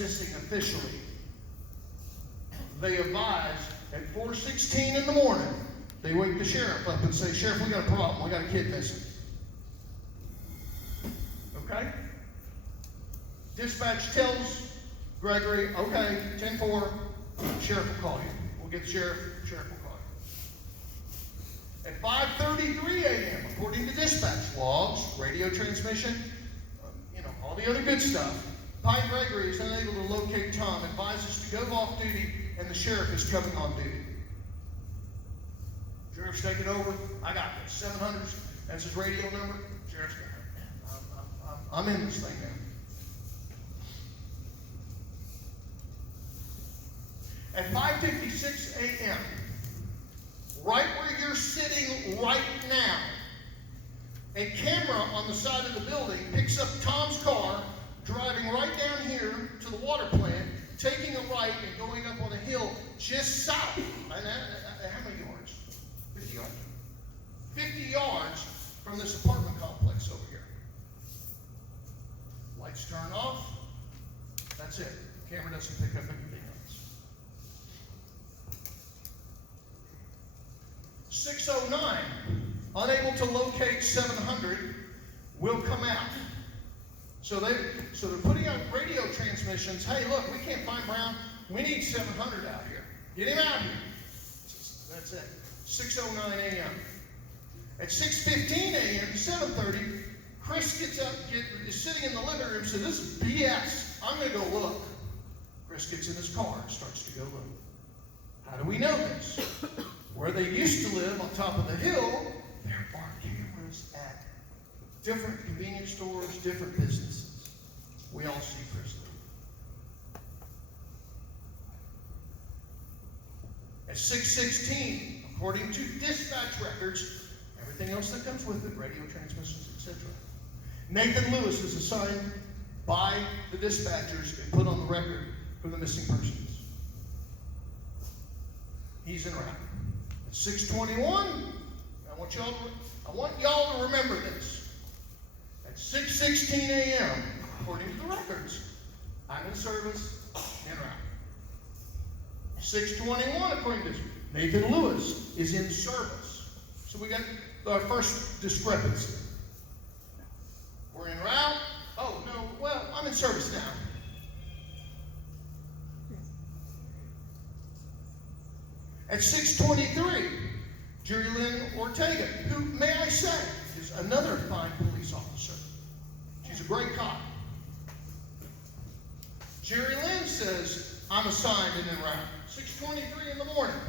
missing officially. They advise at 4:16 in the morning, they wake the sheriff up and say, "Sheriff, we got a problem. We got a kid missing." Okay? Dispatch tells Gregory, "Okay, 10-4, sheriff will call you. We'll get the sheriff will call you." At 5:33 a.m., according to dispatch logs, radio transmission, all the other good stuff, Pine Gregory is unable to locate Tom, advises to go off duty, and the sheriff is coming on duty. Sheriff's taking over. "I got this. 700, that's his radio number. Sheriff's got it. I'm in this thing now." At 5:56 a.m., right where you're sitting right now, a camera on the side of the building picks up Tom's car, driving right down here to the water plant, taking a right and going up on a hill just south. And how many yards? 50 yards? 50 yards from this apartment complex over here. Lights turn off. That's it. The camera doesn't pick up anything else. 6:09, unable to locate 700, will come out. So they're putting out radio transmissions. "Hey, look, we can't find Brown. We need 700 out here. Get him out here." That's it. 6:09 a.m. At 6:15 a.m. to 7:30, Chris gets up, is sitting in the living room, says, "This is BS. I'm going to go look." Chris gets in his car and starts to go look. How do we know this? Where they used to live on top of the hill, there are cameras at different convenience stores, different businesses. We all see Chris leave. At 6:16, according to dispatch records, everything else that comes with it, radio transmissions, etc., Nathan Lewis is assigned by the dispatchers and put on the record for the missing persons. He's en route. At 6:21, I want y'all to remember this. At 6:16 a.m., according to the records, I'm in service, en route. 6:21, according to Nathan Lewis, is in service. So we got our first discrepancy. We're en route. Oh, no, well, I'm in service now. At 6:23, Jerry Lynn Ortega, who, may I say, is another fine police officer. She's a great cop. Jerry Lynn says, "I'm assigned and en route." 6:23 in the morning.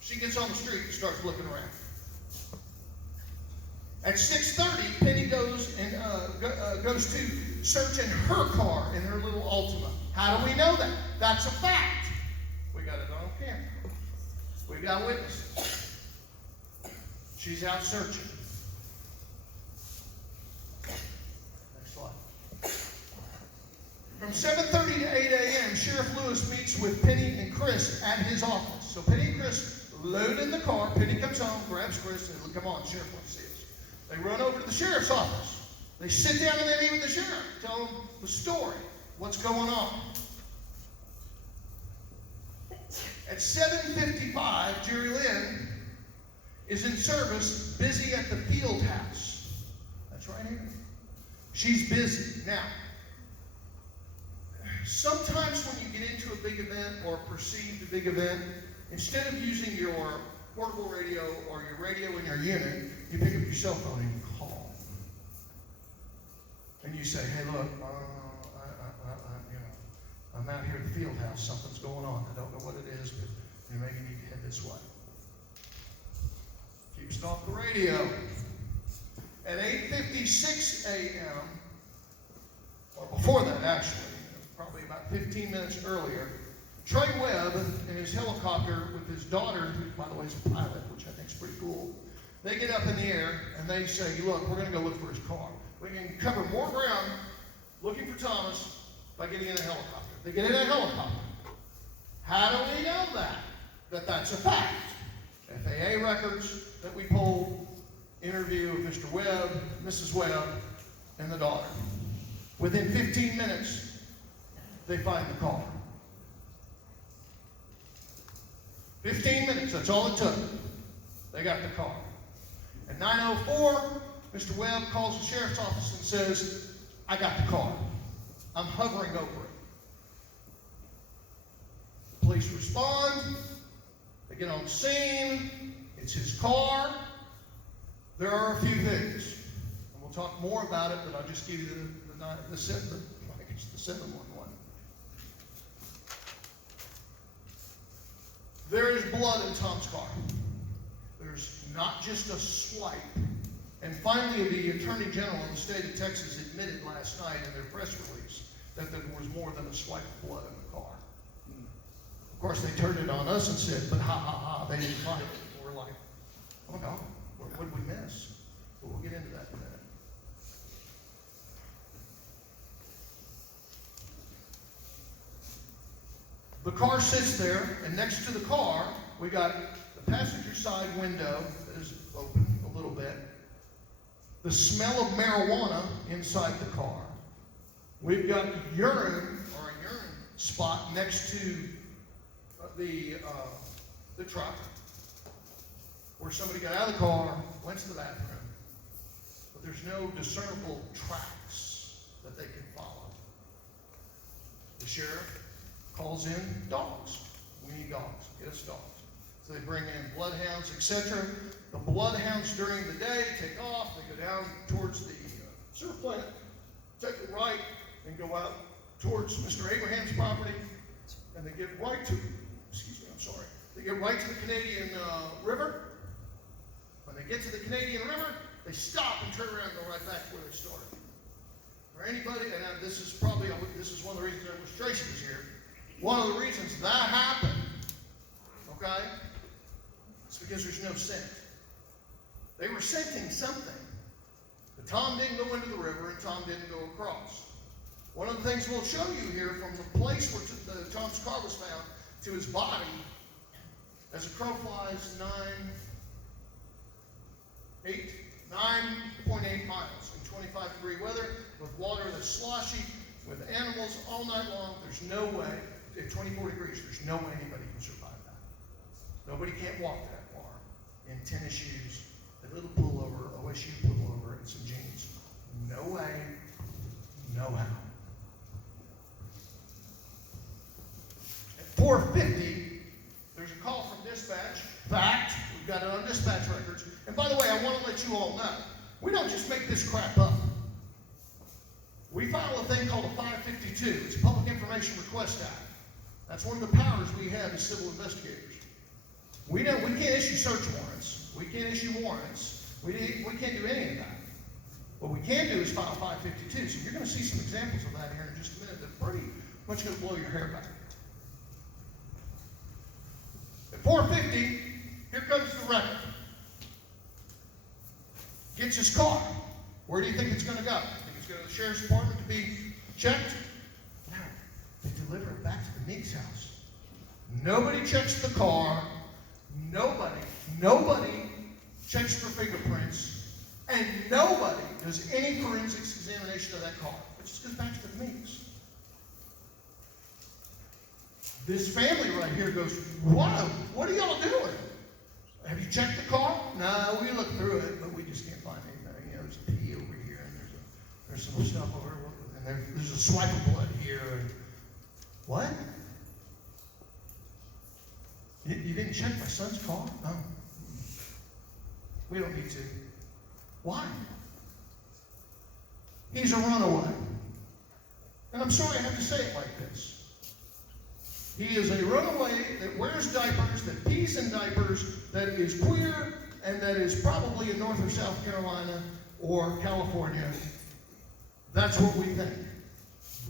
She gets on the street and starts looking around. At 6:30, Penny goes to search in her car, in her little Altima. How do we know that? That's a fact. We got it on camera. We got witnesses. She's out searching. Next slide. From 7:30 to 8 a.m., Sheriff Lewis meets with Penny and Chris at his office. So Penny and Chris load in the car. Penny comes home, grabs Chris, and says, "Come on, Sheriff wants to see us." They run over to the sheriff's office. They sit down and they meet with the sheriff. Tell him the story. What's going on? At 7:55, Jerry Lynn is in service, busy at the field house. That's right here. She's busy. Now, sometimes when you get into a big event or perceived a big event, instead of using your portable radio or your radio in your unit, you pick up your cell phone and you call. And you say, "Hey, look, I'm out here at the field house. Something's going on. I don't know what it is, but you maybe need to head this way." Keeps it off the radio. At 8:56 a.m., or before that actually, probably about 15 minutes earlier, Trey Webb in his helicopter with his daughter, who by the way is a pilot, which I think is pretty cool, they get up in the air and they say, "Look, we're going to go look for his car. We can cover more ground looking for Thomas by getting in a helicopter." They get in a helicopter. How do we know that? That's a fact. FAA records that we pulled, interview of Mr. Webb, Mrs. Webb, and the daughter. Within 15 minutes, they find the car. 15 minutes, that's all it took. They got the car. At 9:04, Mr. Webb calls the sheriff's office and says, I got the car. I'm hovering over it. Police respond. They get on scene. It's his car. There are a few things. And we'll talk more about it, but I'll just give you the 711. There is blood in Tom's car. There's not just a swipe. And finally, the Attorney General of the state of Texas admitted last night in their press release that there was more than a swipe of blood in the car. Of course, they turned it on us and said, but ha ha ha, they didn't find it. We're like, oh no, what did we miss? But we'll get into that in a minute. The car sits there, and next to the car, we got the passenger side window that is open a little bit. The smell of marijuana inside the car. We've got urine, or a urine spot next to the truck, where somebody got out of the car, went to the bathroom, but there's no discernible tracks that they can follow. The sheriff calls in dogs. We need dogs. Get us dogs. So they bring in bloodhounds, etc. The bloodhounds during the day take off. They go down towards the sewer plant, take a right, and go out towards Mr. Abraham's property, and they get right to, they get right to the Canadian River. When they get to the Canadian River, they stop and turn around and go right back to where they started. For anybody, and this is one of the reasons our illustration is here. One of the reasons that happened, okay, is because there's no scent. They were scenting something, but Tom didn't go into the river and Tom didn't go across. One of the things we'll show you here, from the place where Tom's car was found to his body, as a crow flies, 9.8 miles in 25-degree weather, with water that's sloshy, with animals all night long. There's no way, at 24 degrees, there's no way anybody can survive that. Nobody can't walk that far in tennis shoes, a little pullover, OSU pullover, and some jeans. No way, no how. At 4:50, there's a call from dispatch. Fact, we've got it on dispatch records. And by the way, I want to let you all know, we don't just make this crap up. We file a thing called a 552. It's a Public Information Request Act. That's one of the powers we have as civil investigators. We can't issue search warrants. We can't issue warrants. We can't do any of that. What we can do is file 552. So you're going to see some examples of that here in just a minute. They're pretty much going to blow your hair back. At 4:50, here comes the wrecker. Gets his car. Where do you think it's going to go? Think it's going to the sheriff's department to be checked? No. They deliver it back to the Meeks house. Nobody checks the car. Nobody checks for fingerprints. And nobody does any forensics examination of that car. It just goes back to the Meeks. This family right here goes, wow, what are y'all doing? Have you checked the car? No, we looked through it, but we just can't find anything. You know, there's a pee over here, and there's some stuff over here, and there's a swipe of blood here. And what? You didn't check my son's car? No. We don't need to. Why? He's a runaway. And I'm sorry I have to say it like this. He is a runaway that wears diapers, that pees in diapers, that is queer, and that is probably in North or South Carolina or California. That's what we think.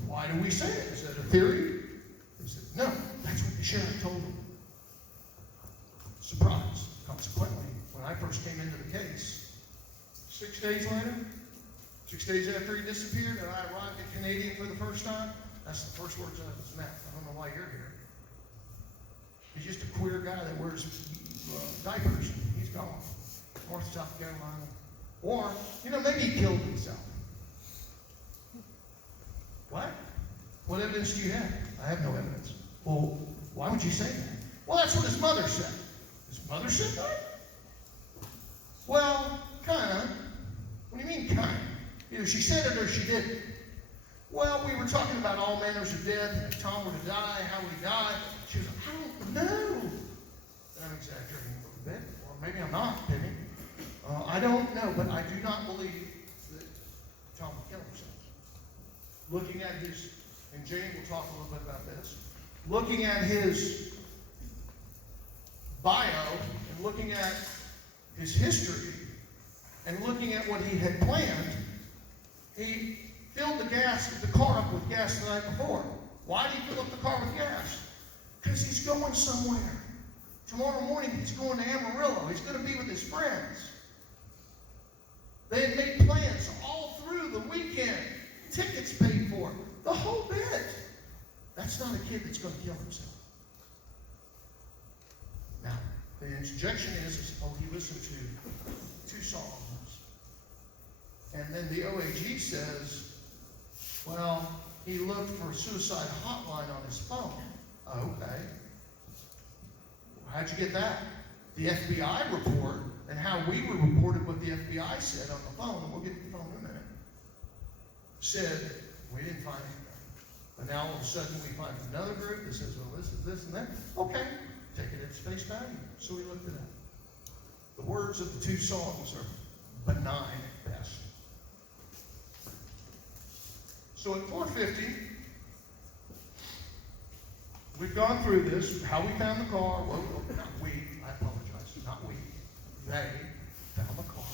Why do we say it? Is that a theory? Is it? No, that's what the sheriff told him. Surprise. Consequently, when I first came into the case, 6 days later, 6 days after he disappeared, and I arrived in Canadian for the first time, that's the first words out of his mouth. I don't know why you're here. He's just a queer guy that wears diapers. He's gone. North South Carolina. Or, maybe he killed himself. What? What evidence do you have? I have no evidence. Well, why would you say that? Well, that's what his mother said. His mother said that? Well, kind of. What do you mean, kind of? Either she said it or she didn't. Well, we were talking about all manners of death, and if Tom were to die, how would he die? She was like, I don't know. I'm exaggerating a little bit, or maybe I'm not, Penny. I don't know, but I do not believe that Tom would kill himself. Looking at his, and Jane will talk a little bit about this, looking at his bio, and looking at his history, and looking at what he had planned, he filled the car up with gas the night before. Why did he fill up the car with gas? Because he's going somewhere. Tomorrow morning he's going to Amarillo. He's going to be with his friends. They had made plans all through the weekend. Tickets paid for. The whole bit. That's not a kid that's going to kill himself. Now, the interjection is he listened to 2 songs. And then the OAG says, well, he looked for a suicide hotline on his phone. Okay. How'd you get that? The FBI report and how we were reported what the FBI said on the phone, and we'll get to the phone in a minute, said, we didn't find anything. But now all of a sudden we find another group that says, well, this is this and that. Okay, take it at its face value. So we looked it up. The words of the 2 songs are benign at best. So at 4:50, we've gone through this, how we found the car. Well, not we, I apologize, not we. They found the car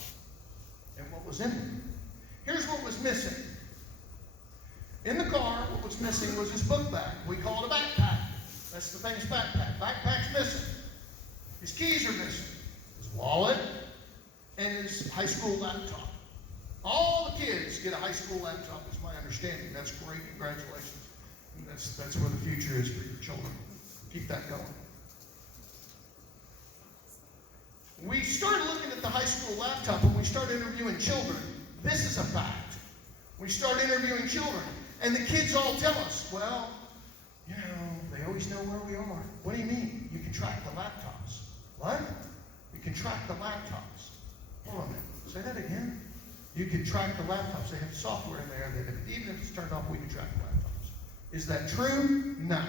and what was in it. Here's what was missing. In the car, what was missing was his book bag. We call it a backpack. That's the famous backpack. Backpack's missing. His keys are missing. His wallet and his high school laptop. All the kids get a high school laptop, is my understanding. That's great. Congratulations. That's where the future is for your children. Keep that going. We started looking at the high school laptop and we started interviewing children. This is a fact. We start interviewing children, and the kids all tell us, well, you know, they always know where we are. What do you mean? You can track the laptops. What? You can track the laptops. Hold on a minute. Say that again. You can track the laptops. They have software in there that even if it's turned off, we can track the laptops. Is that true? No.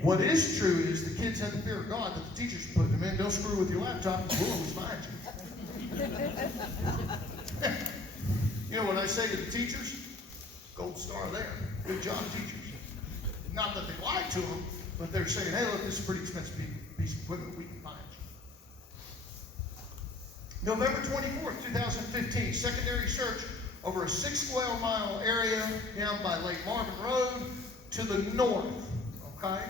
What is true is the kids have the fear of God that the teachers put them in. Don't screw with your laptop, and we'll always find you. You know what I say to the teachers? Gold star there. Good job, teachers. Not that they lied to them, but they're saying, hey, look, this is a pretty expensive piece of equipment. We can find you. November 24th, 2015, secondary search over a 6 square mile area down by Lake Marvin Road to the north. Okay?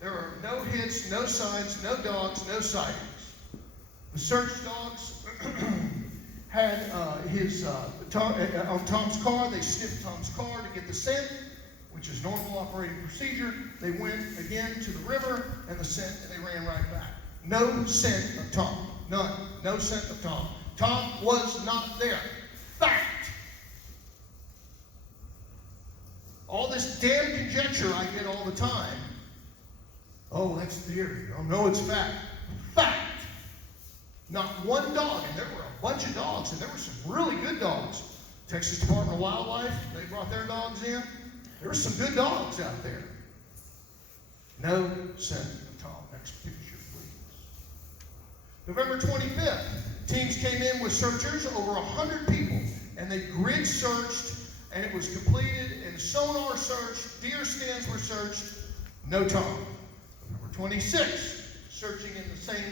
There are no hits, no signs, no dogs, no sightings. The search dogs had on Tom's car. They sniffed Tom's car to get the scent, which is normal operating procedure. They went again to the river and the scent, and they ran right back. No scent of Tom. None. No scent of Tom. Tom was not there. Fact. All this damn conjecture I get all the time. Oh, that's theory. Oh, no, it's fact. Fact. Not one dog, and there were a bunch of dogs, and there were some really good dogs. Texas Department of Wildlife, they brought their dogs in. There were some good dogs out there. No scent of Tom. Next picture, please. November 25th, teams came in with searchers, over 100 people, and they grid searched, and it was completed, and sonar searched, deer stands were searched, no Tom. November 26th, searching in the same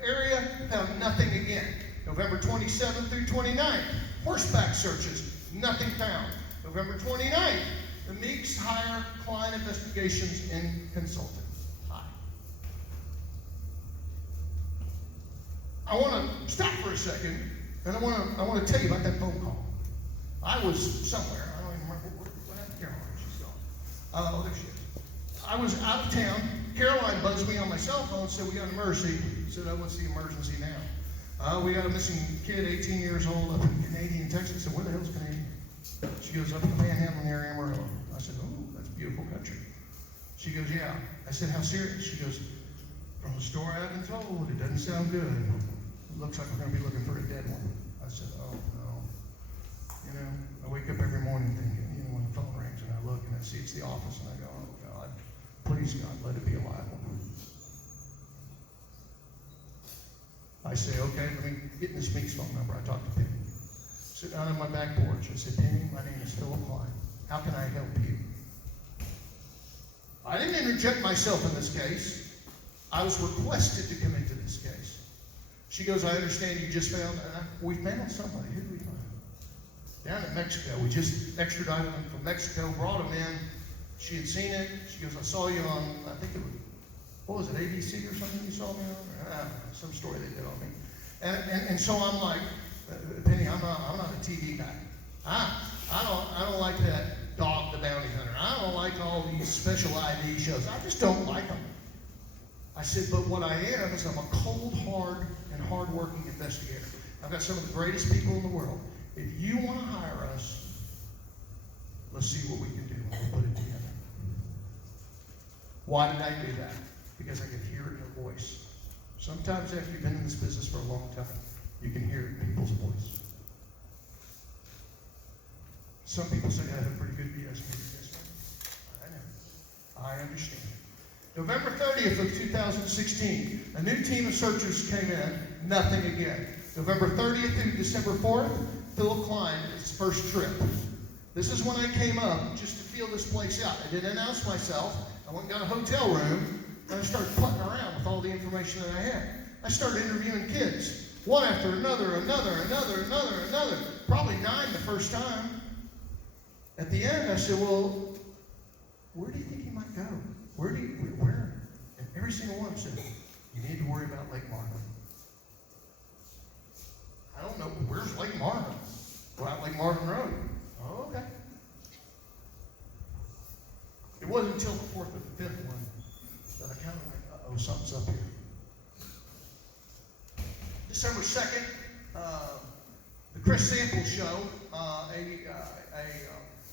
area, found nothing again. November 27th through 29th, horseback searches, nothing found. November 29th, the Meeks hire Klein Investigations and Consulting. Hi. I want to stop for a second, and I want to tell you about that phone call. I was somewhere. I don't even remember what happened to Caroline. She's gone. Oh, there she is. I was out of town. Caroline buzzed me on my cell phone and said, we got an emergency. I said, oh, what's the emergency now? We got a missing kid, 18 years old, up in Canadian, Texas. I said, where the hell's Canadian? She goes, up in the Panhandle near Amarillo. I said, country. She goes, yeah. I said, how serious? She goes, from the story I've been told, it doesn't sound good. It looks like we're going to be looking for a dead one. I said, oh, no. You know, I wake up every morning thinking, you know, when the phone rings and I look and I see it's the office and I go, oh, God, please, God, let it be a live one. I say, okay, let me get in this Meeks phone number. I talked to Penny. Sit down on my back porch. I said, Penny, my name is Philip Klein. How can I help you? I didn't interject myself in this case. I was requested to come into this case. She goes, I understand you just found, we found somebody. Who did we find? Down in Mexico. We just extradited them from Mexico, brought them in. She had seen it. She goes, I saw you on, I think it was, what was it, ABC or something you saw me on? I don't know, some story they did on me. And so I'm like, Penny, I'm not a TV guy. I don't like that Dog the Bounty Hunter. I don't like all these special ID shows. I just don't like them. I said, but what I am is I'm a cold, hard, and hard-working investigator. I've got some of the greatest people in the world. If you want to hire us, let's see what we can do. We'll put it together. Why did I do that? Because I could hear it in her voice. Sometimes after you've been in this business for a long time, you can hear it in people's voice. Some people say I have a pretty good BS meeting. I know. I understand. November 30th of 2016, a new team of searchers came in, nothing again. November 30th through December 4th, Philip Klein, his first trip. This is when I came up just to feel this place out. I didn't announce myself. I went and got a hotel room, and I started putting around with all the information that I had. I started interviewing kids, one after another, probably 9 the first time. At the end, I said, well, where do you think he might go? Where? And every single one said, you need to worry about Lake Marvin. I don't know, where's Lake Marvin? Go out Lake Marvin Road. Oh, okay. It wasn't until the 4th or the 5th one that I kind of went, uh-oh, something's up here. December 2nd, the Chris Sample Show, a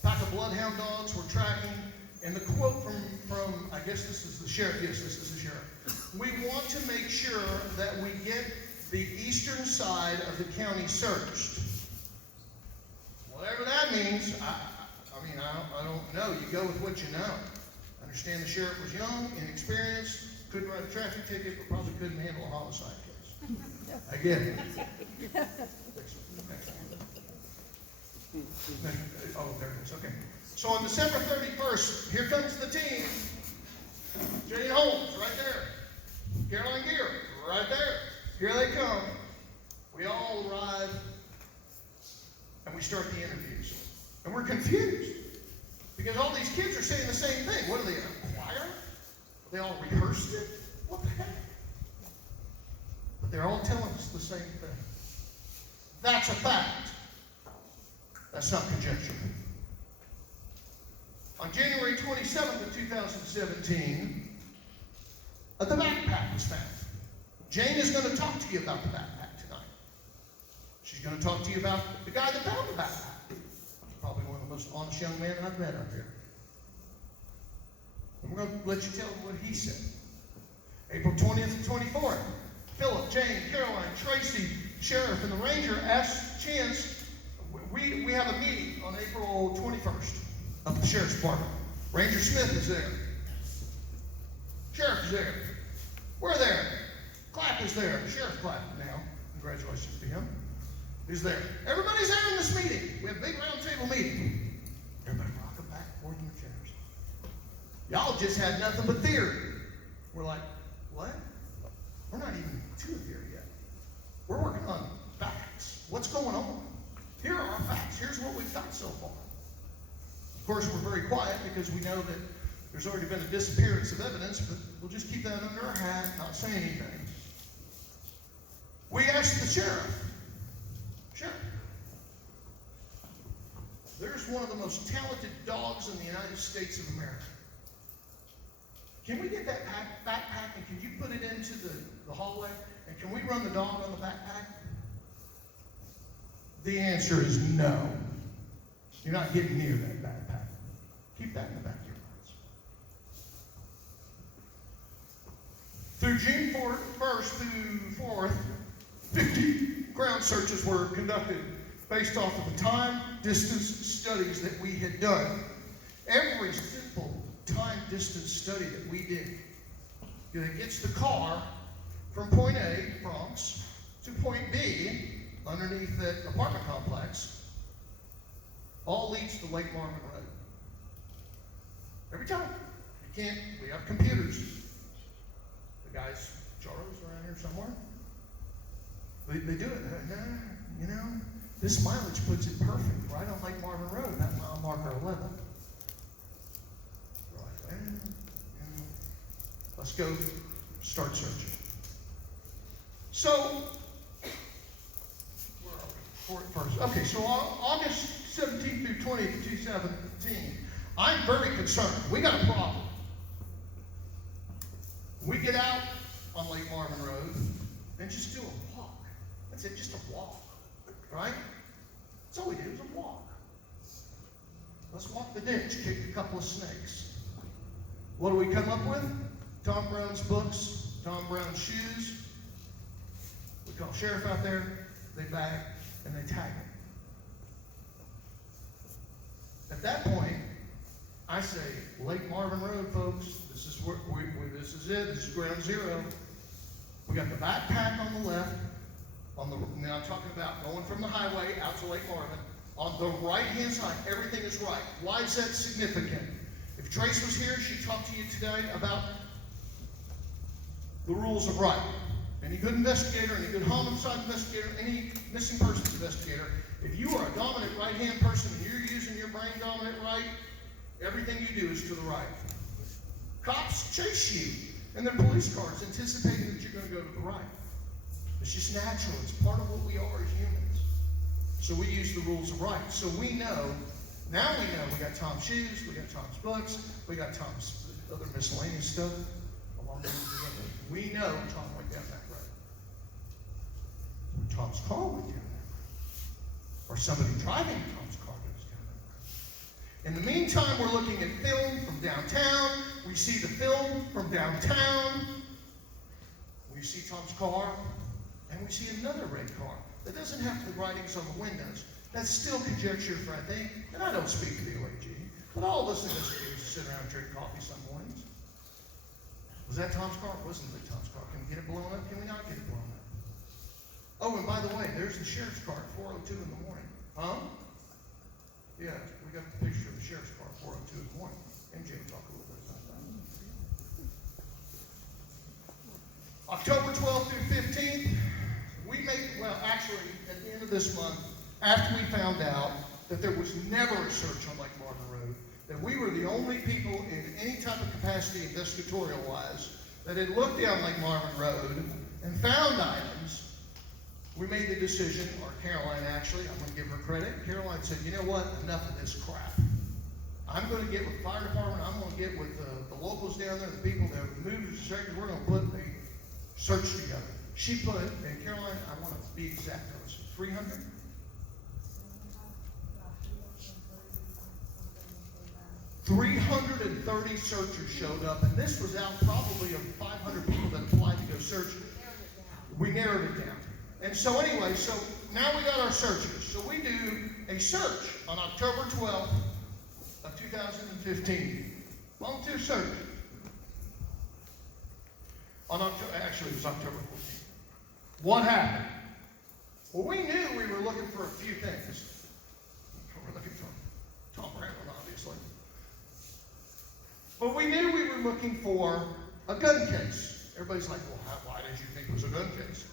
pack of bloodhound dogs were tracking, and the quote from I guess this is the sheriff, yes, this is the sheriff. We want to make sure that we get the eastern side of the county searched. Whatever that means, I don't know. You go with what you know. I understand the sheriff was young, inexperienced, couldn't write a traffic ticket, but probably couldn't handle a homicide case. I get it. Oh, there it is. Okay. So on December 31st, here comes the team. Jane Holmes, right there. Caroline Gear, right there. Here they come. We all arrive, and we start the interviews. And we're confused, because all these kids are saying the same thing. What are they, in a choir? Have they all rehearsed it? What the heck? But they're all telling us the same thing. That's a fact. That's not conjecture. On January 27th of 2017, the backpack was found. Jane is going to talk to you about the backpack tonight. She's going to talk to you about the guy that found the backpack. Probably one of the most honest young men I've met up here. And we're going to let you tell what he said. April 20th and 24th, Philip, Jane, Caroline, Tracy, Sheriff, and the Ranger asked Chance, we have a meeting on April 21st of the Sheriff's Department. Ranger Smith is there. Sheriff is there. We're there. Clapp is there. Sheriff Clapp now. Congratulations to him. He's there. Everybody's there in this meeting. We have a big round table meeting. Everybody rocking back and forth in the chairs. Y'all just had nothing but theory. We're like, what? We're not even to a theory yet. We're working on facts. What's going on? Here are our facts. Here's what we've got so far. Of course, we're very quiet because we know that there's already been a disappearance of evidence, but we'll just keep that under our hat, not say anything. We asked the sheriff, Sheriff, there's one of the most talented dogs in the United States of America. Can we get that backpack and can you put it into the hallway? And can we run the dog on the backpack? The answer is no. You're not getting near that backpack. Keep that in the back of your minds. Through June 1st through 4th, 50 ground searches were conducted based off of the time distance studies that we had done. Every simple time distance study that we did that gets the car from point A, Bronx, to point B, underneath that apartment complex, all leads to Lake Marvin Road. Every time. You can't, we have computers. The guys, Charles, around here somewhere. They do it. You know, this mileage puts it perfect right on Lake Marvin Road, that mile marker 11. Right. Let's go start searching. So, where are we? First. Okay, so August 17th through 20th, 2017, I'm very concerned. We got a problem. We get out on Lake Marvin Road and just do a walk. That's it, just a walk, right? That's all we do is a walk. Let's walk the ditch, kick a couple of snakes. What do we come up with? Tom Brown's books, Tom Brown's shoes. We call sheriff out there, they bag, and they tag him. At that point, I say, Lake Marvin Road, folks, this is where this is it, this is ground zero. We got the backpack on the left, now I'm talking about going from the highway out to Lake Marvin. On the right-hand side, everything is right. Why is that significant? If Trace was here, she'd talk to you today about the rules of right. Any good investigator, any good homicide investigator, any missing persons investigator, if you are a dominant right-hand person and you're using your brain dominant right, everything you do is to the right. Cops chase you in their police cars anticipating that you're going to go to the right. It's just natural. It's part of what we are as humans. So we use the rules of right. So we know, now we know we got Tom's shoes, we got Tom's books, we got Tom's other miscellaneous stuff along the way. We know Tom went down that road. Tom's car went down that road. Or somebody driving Tom's car goes down that road. In the meantime, we're looking at film from downtown. We see the film from downtown. We see Tom's car, and we see another red car that doesn't have the writings on the windows. That's still conjecture for, I think, and I don't speak for the OAG, but all of us investigators sit around and drink coffee some mornings. Was that Tom's car? It wasn't that Tom's car. Can we get it blown up? Can we not get it blown up? Oh, and by the way, there's the sheriff's car at 4:02 in the morning. Huh? Yeah, we got the picture of the sheriff's car at 4:02 in the morning. MJ will talk a little bit about that. October 12th through 15th, actually, at the end of this month, after we found out that there was never a search on Lake Marvin Road, that we were the only people in any type of capacity investigatorial-wise that had looked down Lake Marvin Road and found items, we made the decision, or Caroline actually, I'm going to give her credit. Caroline said, you know what, enough of this crap. I'm going to get with the fire department, I'm going to get with the locals down there, the people that have moved to the sector, we're going to put a search together. She put, and Caroline, I want to be exact, it was 300? 330 searchers showed up, and this was out probably of 500 people that applied to go search. We narrowed it down. And so anyway, so now we got our searchers. So we do a search on October 12th of 2015. Volunteer search. On October, actually it was October 14th. What happened? Well, we knew we were looking for a few things. We were looking for Tom Brown, obviously. But we knew we were looking for a gun case. Everybody's like, well, why did you think it was a gun case?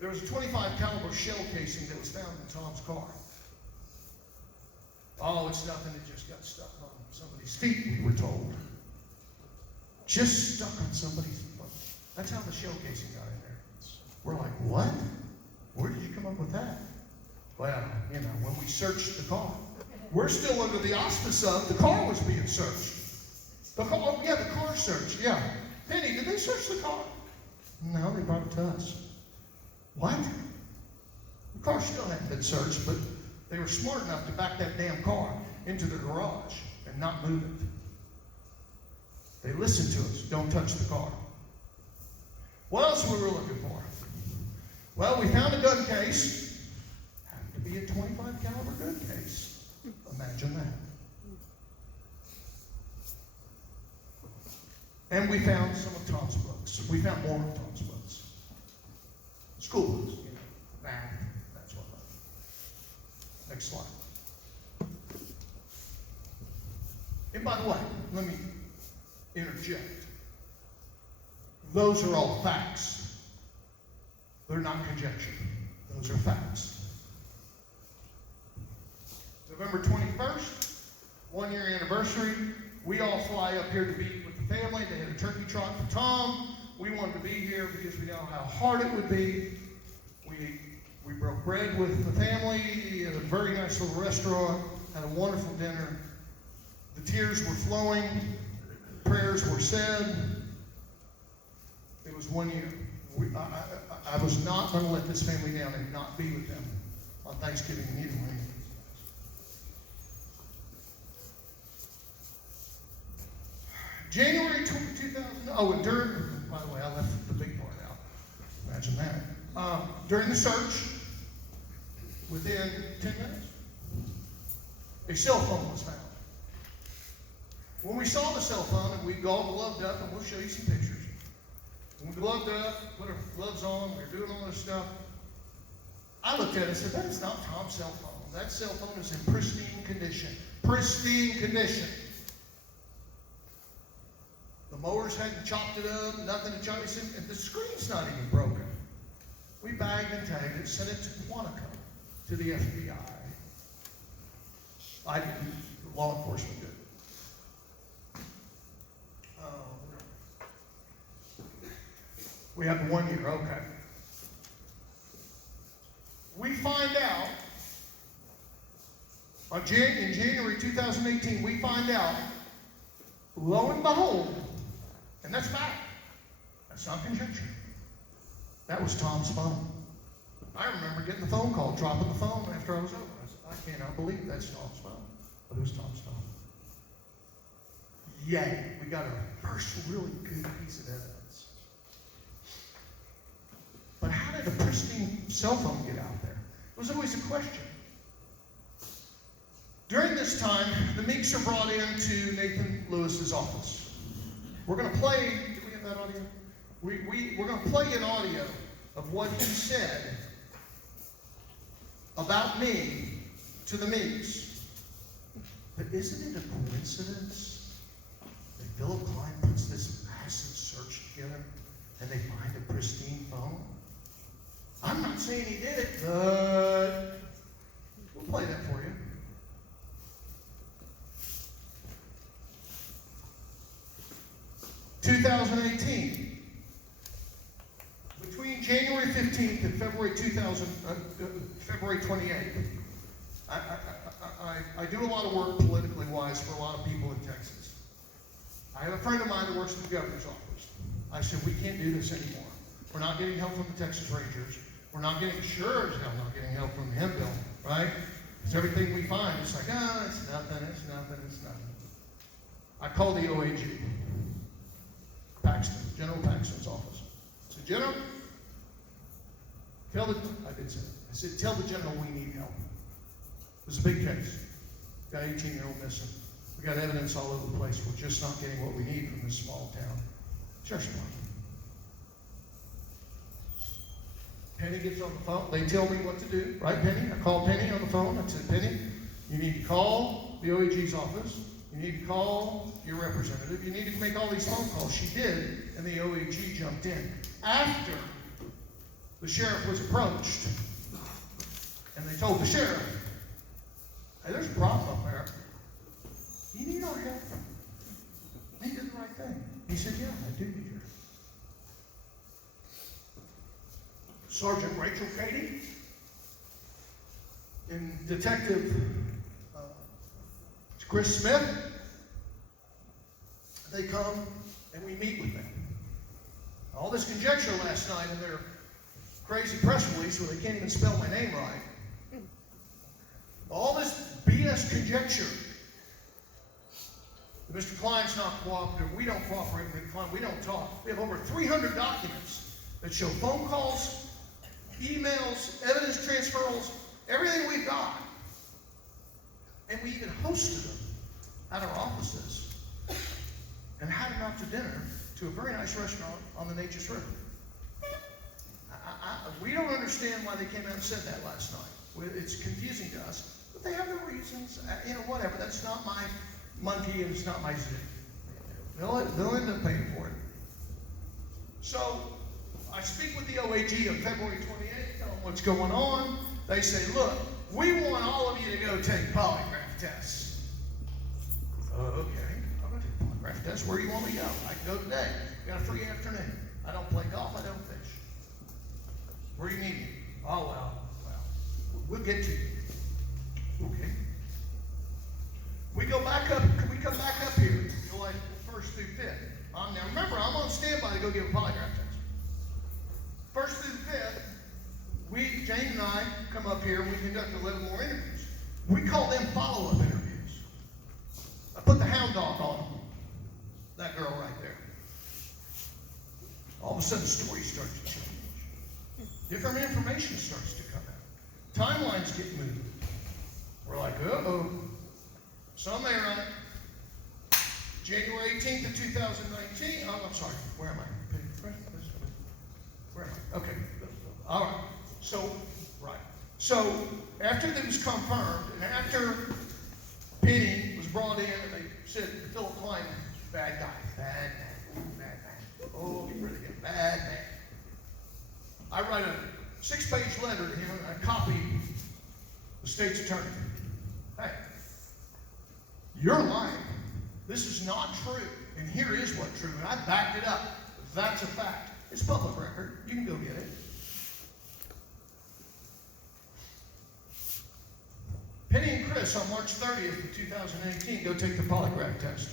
There was a 25 caliber shell casing that was found in Tom's car. Oh, it's nothing, it just got stuck on somebody's feet, we were told. Just stuck on somebody's foot. That's how the shell casing got in there. We're like, what? Where did you come up with that? Well, you know, when we searched the car, we're still under the auspice of the car was being searched. The car, oh yeah, the car searched, yeah. Penny, did they search the car? No, they brought it to us. What? The car still hadn't been searched, but they were smart enough to back that damn car into the garage and not move it. They listened to us. Don't touch the car. What else were we looking for? Well, we found a gun case. Happened to be a 25 caliber gun case. Imagine that. And we found some of Tom's books. We found more of Tom's books. School books, you know, math, that sort of thing. Next slide. And by the way, let me interject. Those are all facts. They're not conjecture. Those are facts. November 21st, 1 year anniversary. We all fly up here to be with the family. They had a turkey trot for Tom. We wanted to be here because we know how hard it would be. We broke bread with the family at a very nice little restaurant, had a wonderful dinner. The tears were flowing, prayers were said. It was 1 year. I was not going to let this family down and not be with them on Thanksgiving and either way. January 2000, and during, by the way, I left the big part out. Imagine that. During the search, within 10 minutes, a cell phone was found. When we saw the cell phone, and we all gloved up, and we'll show you some pictures. When we gloved up, put our gloves on, we were doing all this stuff, I looked at it and said, that is not Tom's cell phone. That cell phone is in pristine condition. Pristine condition. The mowers hadn't chopped it up, nothing to chop it, and the screen's not even broken. We bagged and tagged it, sent it to Quantico, to the FBI. I didn't, law enforcement did. We have 1 year, okay. We find out, in January 2018, we find out, lo and behold, and that's fact. That's not conjecture. That was Tom's phone. I remember getting the phone call, dropping the phone after I was over. I said, I cannot believe that's Tom's phone. But it was Tom's phone. Yay, we got our first really good piece of evidence. But how did a pristine cell phone get out there? It was always a question. During this time, the Meeks are brought into Nathan Lewis's office. We're going to play, do we have that audio? We're going to play an audio of what he said about me to the Meeks. But isn't it a coincidence that Philip Klein puts this massive search together and they find a pristine phone? I'm not saying he did it, but we'll play that for you. (2018). Between January 15th and February 28th, I do a lot of work politically wise for a lot of people in Texas. I have a friend of mine that works at the governor's office. I said, we can't do this anymore. We're not getting help from the Texas Rangers. We're not getting, sure as hell not getting help from the Hemp Bill, right? Because everything we find, it's like, it's nothing, it's nothing, it's nothing. I called the OAG, Paxton, General Paxton's office. I said, General, I said, tell the General we need help. It was a big case. Got 18-year-old missing. We got evidence all over the place. We're just not getting what we need from this small town. Sheriff's Department. Penny gets on the phone. They tell me what to do. Right, Penny? I called Penny on the phone. I said, Penny, you need to call the OAG's office. You need to call your representative. You need to make all these phone calls. She did, and the OAG jumped in. After the sheriff was approached, and they told the sheriff, hey, there's a problem up there. You need our help. He did the right thing. He said, yeah, I do need your help. Sergeant Rachel Cady and Detective Chris Smith, they come and we meet with them. All this conjecture last night in their crazy press release where they can't even spell my name right. All this BS conjecture. Mr. Klein's not cooperative. We don't cooperate with Klein. We don't talk. We have over 300 documents that show phone calls, emails, evidence transfers, everything we've got. And we even hosted them at our offices and had them out to dinner to a very nice restaurant on the Nature's River. We don't understand why they came out and said that last night. It's confusing to us, but they have their reasons. Whatever. That's not my monkey and it's not my zoo. They'll end up paying for it. So I speak with the OAG on February 28th, tell them what's going on. They say, look, we want all of you to go take polygraph tests. Okay, I'm going to take a polygraph test. Where do you want me to go? I can go today. I got a free afternoon. I don't play golf. I don't fish. Where do you need me? Oh, well, we'll get to you. Okay. We come back up here, July 1st through 5th. Now remember, I'm on standby to go give a polygraph test. 1st through the 5th, Jane and I come up here and we conduct 11 more interviews. We call them follow-up interviews. I put the hound dog on them. That girl right there. All of a sudden, the story starts to change. Different information starts to come out. Timelines get moved. We're like, uh-oh. Some error on it. January 18th of 2019. Oh, I'm sorry. Where am I? Where am I? Okay. All right. So, after that was confirmed, and after Penny was brought in, and they said Philip Klein, bad guy, bad man. Oh, get rid of him, bad man. I write a 6-page letter to him, and I copy the state's attorney. Hey, you're lying. This is not true, and here is what's true, and I backed it up. That's a fact. It's public record. You can go get it. Penny and Chris on March 30th of 2018 go take the polygraph test.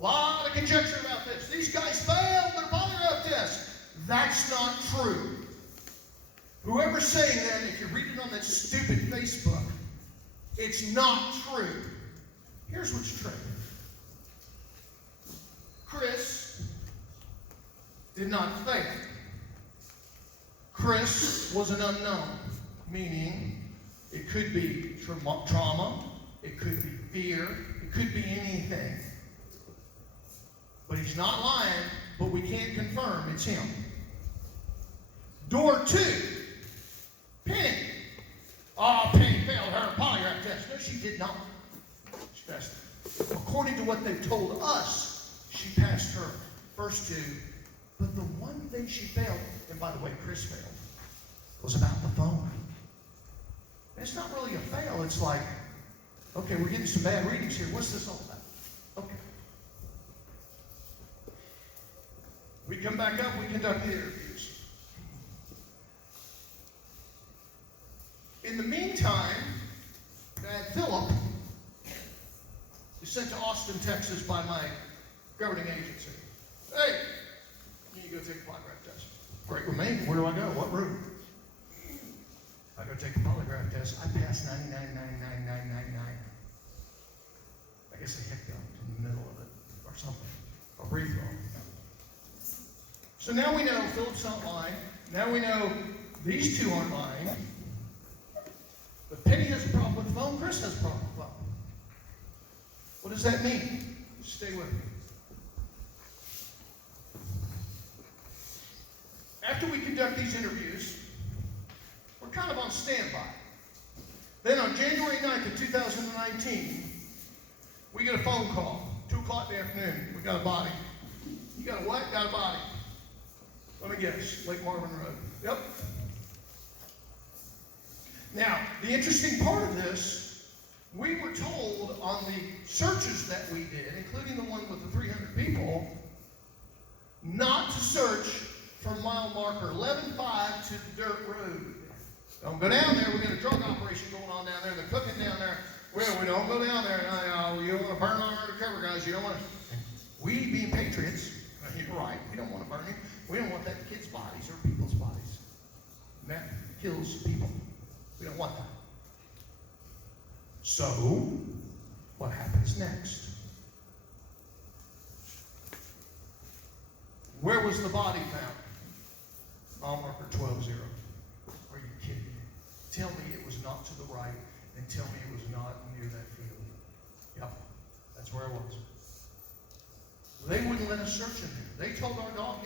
A lot of conjecture about this. These guys failed their polygraph test. That's not true. Whoever's saying that, if you read it on that stupid Facebook, it's not true. Here's what's true. Chris did not fail. Chris was an unknown, meaning it could be trauma, it could be fear, it could be anything. But he's not lying, but we can't confirm it's him. Door 2, Penny. Oh, Penny failed her polygraph test. No, she did not. She passed it. According to what they've told us, she passed her first 2. But the one thing she failed, and by the way, Chris failed, was about the phone. It's not really a fail. It's like, okay, we're getting some bad readings here. What's this all about? Okay. We come back up, we conduct the interviews. In the meantime, Dad Philip is sent to Austin, Texas by my governing agency. Hey, you need to go take a polygraph test. Great with me. Where do I go? What room? I go take a polygraph test. I passed 99.99999. I guess I hiccuped in the middle of it or something. A breathe wrong. So now we know Philip's not lying. Now we know these two aren't lying. But Penny has a problem with the phone. Chris has a problem with the phone. What does that mean? Stay with me. After we conduct these interviews, we're kind of on standby. Then on January 9th of 2019, we get a phone call, 2 o'clock in the afternoon. We got a body. You got a what? Got a body. Let me guess, Lake Marvin Road. Yep. Now, the interesting part of this, we were told on the searches that we did, including the one with the 300 people, not to search for mile marker 11.5 to the dirt road. Don't go down there. We got a drug operation going on down there. They're cooking down there. Well, we don't go down there. You don't want to burn our undercover guys. You don't want to. We, being patriots, you're right. We don't want to burn him. We don't want that in kids' bodies or people's bodies. That kills people. We don't want that. So, what happens next? Where was the body found? mile marker 12-0. Are you kidding me? Tell me it was not to the right, and tell me it was not near that field. Yep, that's where I was. They wouldn't let us search in there. They told our dog